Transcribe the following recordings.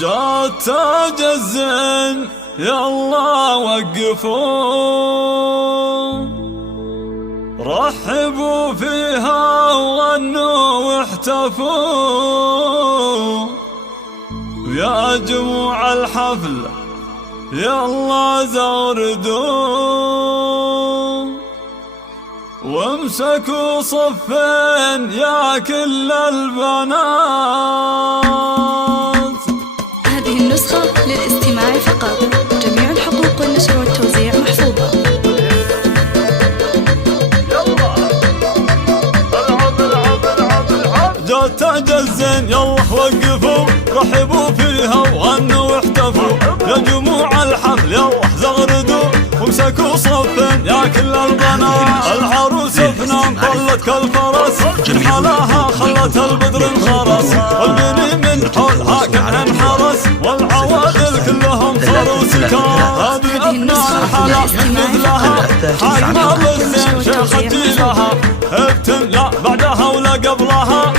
جات تاج الزين يلا وقفوا، رحبوا فيها وغنوا واحتفوا، يا جموع الحفل يلا زغردوا، وامسكوا صفين يا كل البنات. هذه النسخة للاستماع فقط، جميع الحقوق والنشر والتوزيع محفوظة. جات تاج الزين يلا وقفوا، رحبوا فيها وغنوا واحتفوا، يا جموع الحفل يلا زغردوا، وامسكوا صفين يا كل البنات. العروس فنان طلت كالفرس، من حلاها خلت البدر انخرس، والبني من حولها كان انحرس، والعوادل كلهم صاروا سكان. هذه أبناء الحلا من مثلها، حاكمة بالزين شيخ جيلها، ابتم لا بعدها ولا قبلها،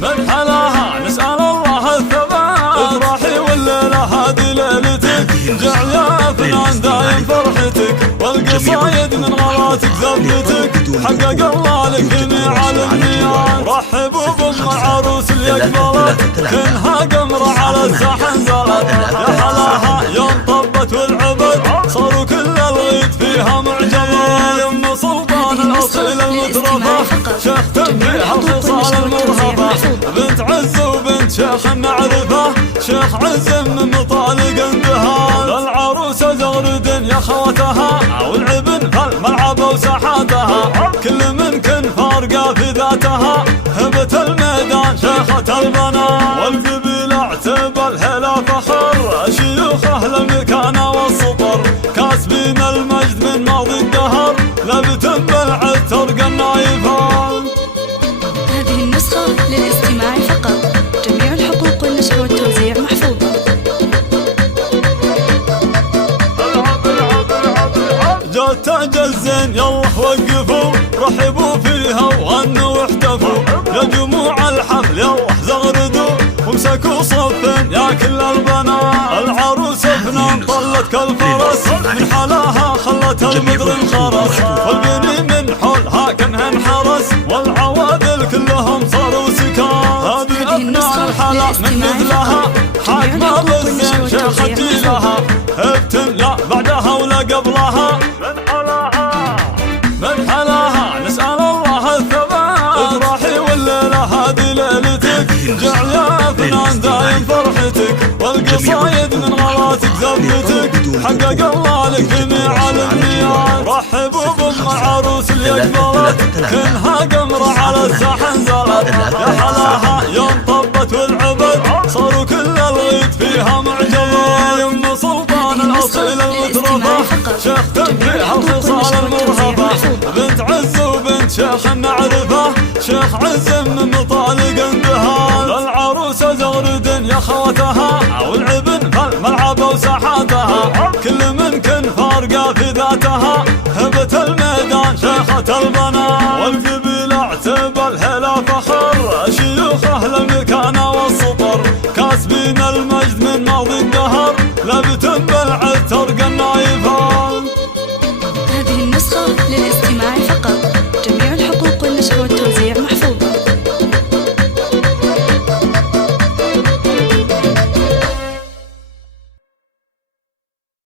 من حلاها نسأل الله الثبات. افرحي والليلة هذه ليلتك، جعل يا فنان دايم فرحتك، والقصايد من غلاتك زبدتك، حقق الله لك جميع الامنيات. رحبوا بام العروس اللي اقبلت، كنها قمرة على الزحن زلت، يا حلاها يوم طبت والعبد، صاروا كل الغيد فيها معجبات. يم سلطان الاصيل المترفه، شيخ تنبيه الخصال المرهبه، بنت عز وبنت شيخ معرفه، شيخ عز من مطالق اندهال. العروسه زغرد يا خواتها، والعبن فالملعب وساحاتها، كل من كن فارقه في ذاتها، هبت الميدان شيخة البنات. والقبيله اعتب الهلا فخر، شيوخه المكانه والسطر، كاسبين المجد من ماضي الدهر، لبتم بالعتر النايفان. هذه النسخة للاستماع فقط، جميع الحقوق والنشر والتوزيع محفوظة. جات تاج الزين يلا وقفوا، رحبوا فيها وغنوا واحتفوا، يا جموع الحفل يلا زغردوا، وامسكوا صفين يا كل البنات. العروس فنان طلت كالفرس، من حلاها خلت البدر انخرس، والبني من حولها كانها انحرس، والعوادل كلهم صاروا سكان. هذه أبناء الحلا من مثلها، حاكمة بالزين شيخ جيلها، ابتم لا بعدها ولا قبلها، من حلاها نسأل الله الثبات. افرحي والليلة هذه ليلتك، جعل يا فنان دايم فرحتك، والقصايد من غلاتك زبدتك، حقق الله لك جميع الامنيات. رحبوا بام العروس اللي اقبلت، كنها قمرة على الزحن زلت، يا حلاها يوم طبت والعبد، صاروا كل الغيد فيها معجبات. يم سلطان الاصيل المترفه، شيخ تنبيه الخصال المرهبه، بنت عز وبنت شيخ معرفه، شيخ عز من مطالق اندهال. العروسه زغرد يا خواتها، والعبن فالملعب وساحاتها، كل من كن فارقه في ذاتها، هبت الميدان شيخة البنات. والقبيله اعتب الهلا فخر، شيوخه المكانه والسطر، كاسبين المجد من ماضي الدهر،